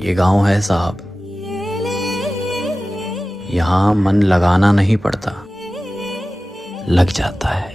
ये गांव है साहब, यहाँ मन लगाना नहीं पड़ता, लग जाता है।